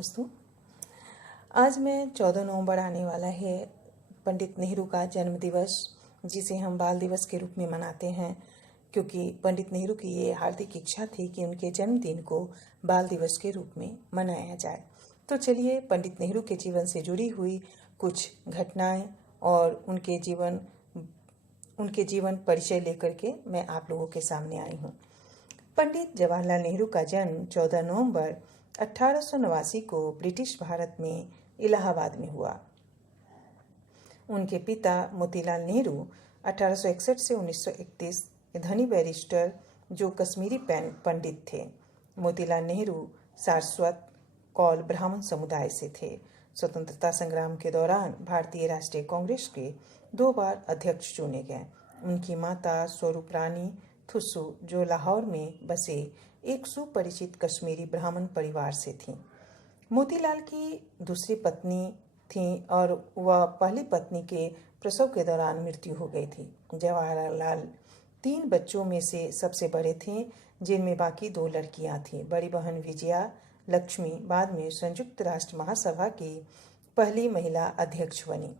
दोस्तों, आज मैं 14 नवंबर आने वाला है पंडित नेहरू का जन्म दिवस, जिसे हम बाल दिवस के रूप में मनाते हैं, क्योंकि पंडित नेहरू की ये हार्दिक इच्छा थी कि उनके जन्मदिन को बाल दिवस के रूप में मनाया जाए। तो चलिए पंडित नेहरू के जीवन से जुड़ी हुई कुछ घटनाएं और उनके जीवन परिचय लेकर के मैं आप लोगों के सामने आई हूँ। पंडित जवाहरलाल नेहरू का जन्म 14 नवंबर 1889 को ब्रिटिश भारत में इलाहाबाद में हुआ। उनके पिता मोतीलाल नेहरू 1861 से 1931 धनी बैरिस्टर जो कश्मीरी पंडित थे। मोतीलाल नेहरू सारस्वत कौल ब्राह्मण समुदाय से थे। स्वतंत्रता संग्राम के दौरान भारतीय राष्ट्रीय कांग्रेस के 2 बार अध्यक्ष चुने गए। उनकी माता स्वरूप रानी थुस्सू जो लाहौर में बसे एक सुपरिचित कश्मीरी ब्राह्मण परिवार से थीं। मोतीलाल की दूसरी पत्नी थी और वह पहली पत्नी के प्रसव के दौरान मृत्यु हो गई थी। जवाहरलाल 3 बच्चों में से सबसे बड़े थे, जिनमें बाकी 2 लड़कियां थीं। बड़ी बहन विजया लक्ष्मी बाद में संयुक्त राष्ट्र महासभा की पहली महिला अध्यक्ष बनी।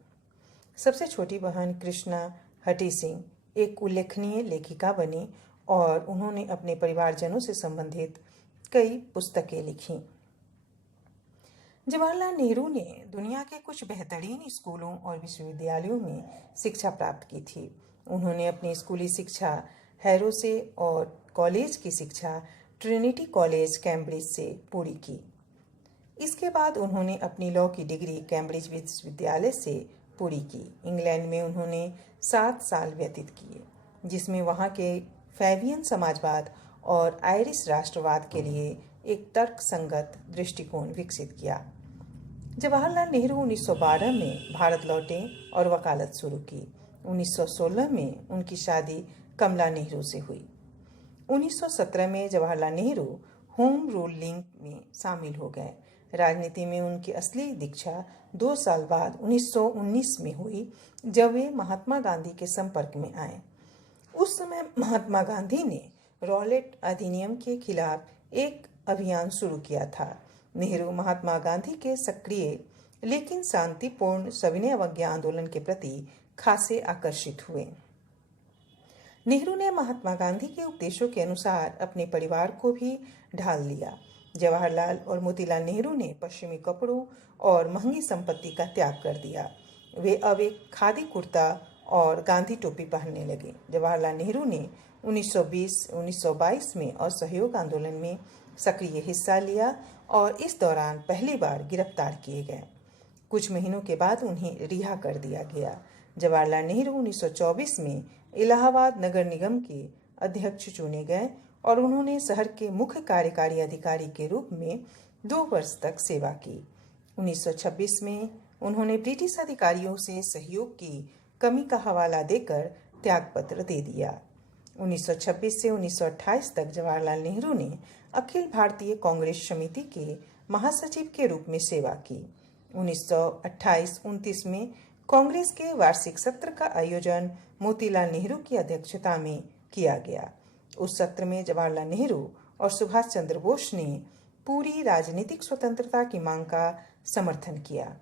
सबसे छोटी बहन कृष्णा हटी सिंह एक उल्लेखनीय लेखिका बनी और उन्होंने अपने परिवारजनों से संबंधित कई पुस्तकें लिखीं। जवाहरलाल नेहरू ने दुनिया के कुछ बेहतरीन स्कूलों और विश्वविद्यालयों में शिक्षा प्राप्त की थी। उन्होंने अपनी स्कूली शिक्षा हैरो से और कॉलेज की शिक्षा ट्रिनिटी कॉलेज कैम्ब्रिज से पूरी की। इसके बाद उन्होंने अपनी लॉ की डिग्री कैम्ब्रिज विश्वविद्यालय से पूरी की। इंग्लैंड में उन्होंने 7 साल व्यतीत किए, जिसमें वहाँ के फैबियन समाजवाद और आयरिश राष्ट्रवाद के लिए एक तर्कसंगत दृष्टिकोण विकसित किया। जवाहरलाल नेहरू 1912 में भारत लौटे और वकालत शुरू की। 1916 में उनकी शादी कमला नेहरू से हुई। 1917 में Jawaharlal Nehru home rule league में शामिल हो गए। राजनीति में उनकी असली दीक्षा 2 साल बाद 1919 में हुई, जब वे महात्मा गांधी के संपर्क में आए। उस समय महात्मा गांधी ने रॉलेट अधिनियम के खिलाफ एक अभियान शुरू किया था। नेहरू महात्मा गांधी के सक्रिय लेकिन शांतिपूर्ण सविनय अवज्ञा आंदोलन के प्रति खासे आकर्षित हुए। नेहरू ने महात्मा गांधी के उपदेशों के अनुसार अपने परिवार को भी ढाल लिया। जवाहरलाल और मोतीलाल नेहरू ने पश्चिमी कपड़ों और महंगी संपत्ति का त्याग कर दिया। वे अब एक खादी कुर्ता और गांधी टोपी पहनने लगे। जवाहरलाल नेहरू ने 1920-1922 में असहयोग आंदोलन में सक्रिय हिस्सा लिया और इस दौरान पहली बार गिरफ्तार किए गए। कुछ महीनों के बाद उन्हें रिहा कर दिया गया। जवाहरलाल नेहरू 1924 में इलाहाबाद नगर निगम के अध्यक्ष चुने गए और उन्होंने शहर के मुख्य कार्यकारी अधिकारी के रूप में 2 वर्ष तक सेवा की। 1926 में उन्होंने ब्रिटिश अधिकारियों से सहयोग की कमी का हवाला देकर त्यागपत्र दे दिया। 1926 से 1928 तक जवाहरलाल नेहरू ने अखिल भारतीय कांग्रेस समिति के महासचिव के रूप में सेवा की। 1928-29 में कांग्रेस के वार्षिक सत्र का आयोजन मोतीलाल नेहरू की अध्यक्षता में किया गया। उस सत्र में जवाहरलाल नेहरू और सुभाष चंद्र बोस ने पूरी राजनीतिक स्वतंत्रता की मांग का समर्थन किया,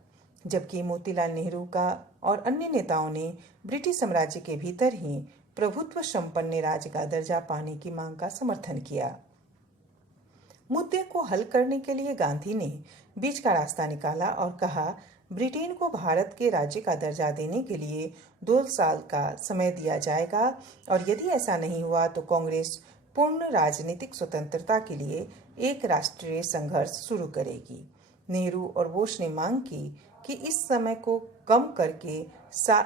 जबकि मोतीलाल नेहरू का और अन्य नेताओं ने ब्रिटिश साम्राज्य के भीतर ही प्रभुत्व संपन्न राज्य का दर्जा पाने की मांग का समर्थन किया। मुद्दे को हल करने के लिए गांधी ने बीच का रास्ता निकाला और कहा, ब्रिटेन को भारत के राज्य का दर्जा देने के लिए 2 साल का समय दिया जाएगा और यदि ऐसा नहीं हुआ तो कांग्रेस पूर्ण राजनीतिक स्वतंत्रता के लिए एक राष्ट्रीय संघर्ष शुरू करेगी। नेहरू और बोस ने मांग की कि इस समय को कम करके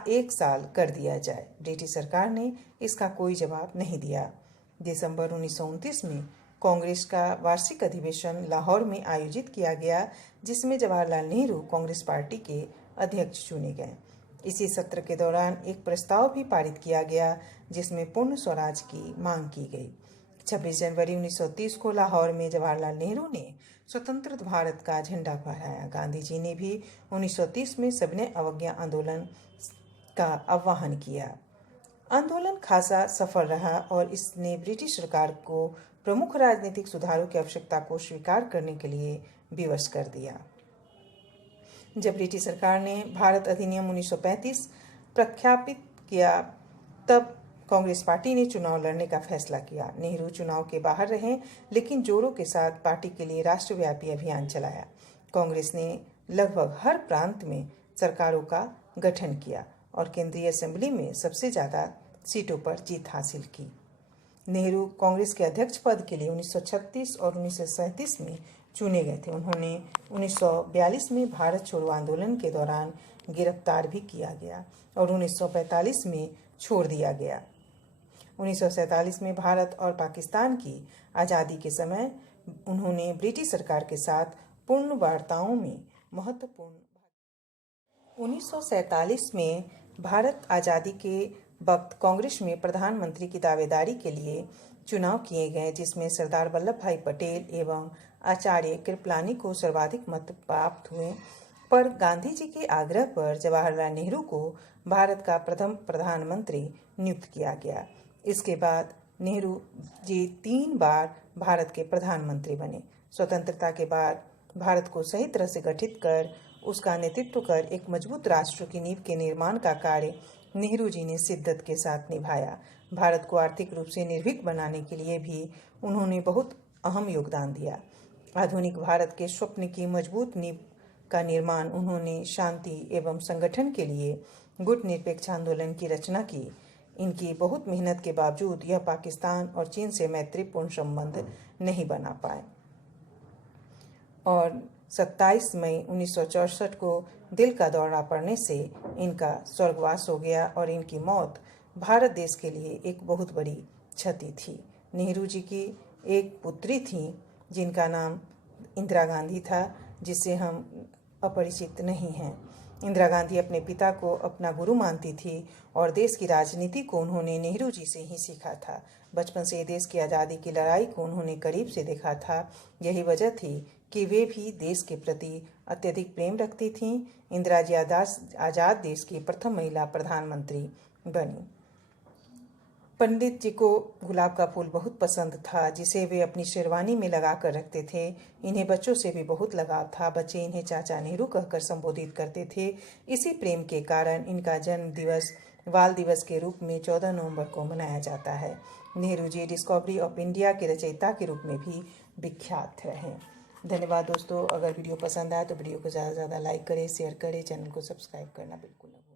1 साल कर दिया जाए। ब्रिटिश सरकार ने इसका कोई जवाब नहीं दिया। दिसंबर 1929 में कांग्रेस का वार्षिक अधिवेशन लाहौर में आयोजित किया गया, जिसमें जवाहरलाल नेहरू कांग्रेस पार्टी के अध्यक्ष चुने गए। इसी सत्र के दौरान एक प्रस्ताव भी पारित किया गया, जिसमें पूर्ण स्वराज की मांग की गई। 26 जनवरी 1930 को लाहौर में जवाहरलाल नेहरू ने स्वतंत्र भारत का झंडा फहराया। गांधी जी ने भी 1930 में सविनय अवज्ञा आंदोलन का आह्वान किया। आंदोलन खासा सफल रहा और इसने ब्रिटिश सरकार को प्रमुख राजनीतिक सुधारों की आवश्यकता को स्वीकार करने के लिए विवश कर दिया। जब ब्रिटिश सरकार ने भारत अधिनियम 1935 प्रख्यापित किया, तब कांग्रेस पार्टी ने चुनाव लड़ने का फैसला किया। नेहरू चुनाव के बाहर रहे, लेकिन जोरों के साथ पार्टी के लिए राष्ट्रव्यापी अभियान चलाया। कांग्रेस ने लगभग हर प्रांत में सरकारों का गठन किया और केंद्रीय असेंबली में सबसे ज़्यादा सीटों पर जीत हासिल की। नेहरू कांग्रेस के अध्यक्ष पद के लिए 1936 और 1937 में चुने गए थे। उन्होंने 1942 में भारत छोड़ो आंदोलन के दौरान गिरफ्तार भी किया गया और 1945 में छोड़ दिया गया। 1947 में भारत और पाकिस्तान की आज़ादी के समय उन्होंने ब्रिटिश सरकार के साथ पूर्ण वार्ताओं में महत्वपूर्ण 1947 में भारत आज़ादी के वक्त कांग्रेस में प्रधानमंत्री की दावेदारी के लिए चुनाव किए गए, जिसमें सरदार वल्लभ भाई पटेल एवं आचार्य कृपलानी को सर्वाधिक मत प्राप्त हुए। पर गांधी जी के आग्रह पर जवाहरलाल नेहरू को भारत का प्रथम प्रधानमंत्री नियुक्त किया गया। इसके बाद नेहरू जी 3 बार भारत के प्रधानमंत्री बने। स्वतंत्रता के बाद भारत को सही तरह से गठित कर उसका नेतृत्व कर एक मजबूत राष्ट्र की नींव के निर्माण का कार्य नेहरू जी ने शिद्दत के साथ निभाया। भारत को आर्थिक रूप से निर्भीक बनाने के लिए भी उन्होंने बहुत अहम योगदान दिया। आधुनिक भारत के स्वप्न की मजबूत नींव का निर्माण उन्होंने शांति एवं संगठन के लिए गुट निरपेक्ष आंदोलन की रचना की। इनकी बहुत मेहनत के बावजूद यह पाकिस्तान और चीन से मैत्रीपूर्ण संबंध नहीं बना पाए और 27 मई 1964 को दिल का दौरा पड़ने से इनका स्वर्गवास हो गया और इनकी मौत भारत देश के लिए एक बहुत बड़ी क्षति थी। नेहरू जी की एक पुत्री थी जिनका नाम इंदिरा गांधी था, जिससे हम अपरिचित नहीं हैं। इंदिरा गांधी अपने पिता को अपना गुरु मानती थी और देश की राजनीति को उन्होंने नेहरू जी से ही सीखा था। बचपन से देश की आज़ादी की लड़ाई को उन्होंने करीब से देखा था। यही वजह थी कि वे भी देश के प्रति अत्यधिक प्रेम रखती थीं। इंदिरा जी आज़ाद देश की प्रथम महिला प्रधानमंत्री बनी। पंडित जी को गुलाब का फूल बहुत पसंद था, जिसे वे अपनी शेरवानी में लगा कर रखते थे। इन्हें बच्चों से भी बहुत लगाव था। बच्चे इन्हें चाचा नेहरू कहकर संबोधित करते थे। इसी प्रेम के कारण इनका जन्म दिवस बाल दिवस के रूप में 14 नवंबर को मनाया जाता है। Nehru ji discovery of India के रचयिता के रूप में भी विख्यात रहे। धन्यवाद दोस्तों। अगर वीडियो पसंद आए तो वीडियो को ज़्यादा से ज़्यादा लाइक करें, शेयर करें, चैनल को सब्सक्राइब करना बिल्कुल न भूलें।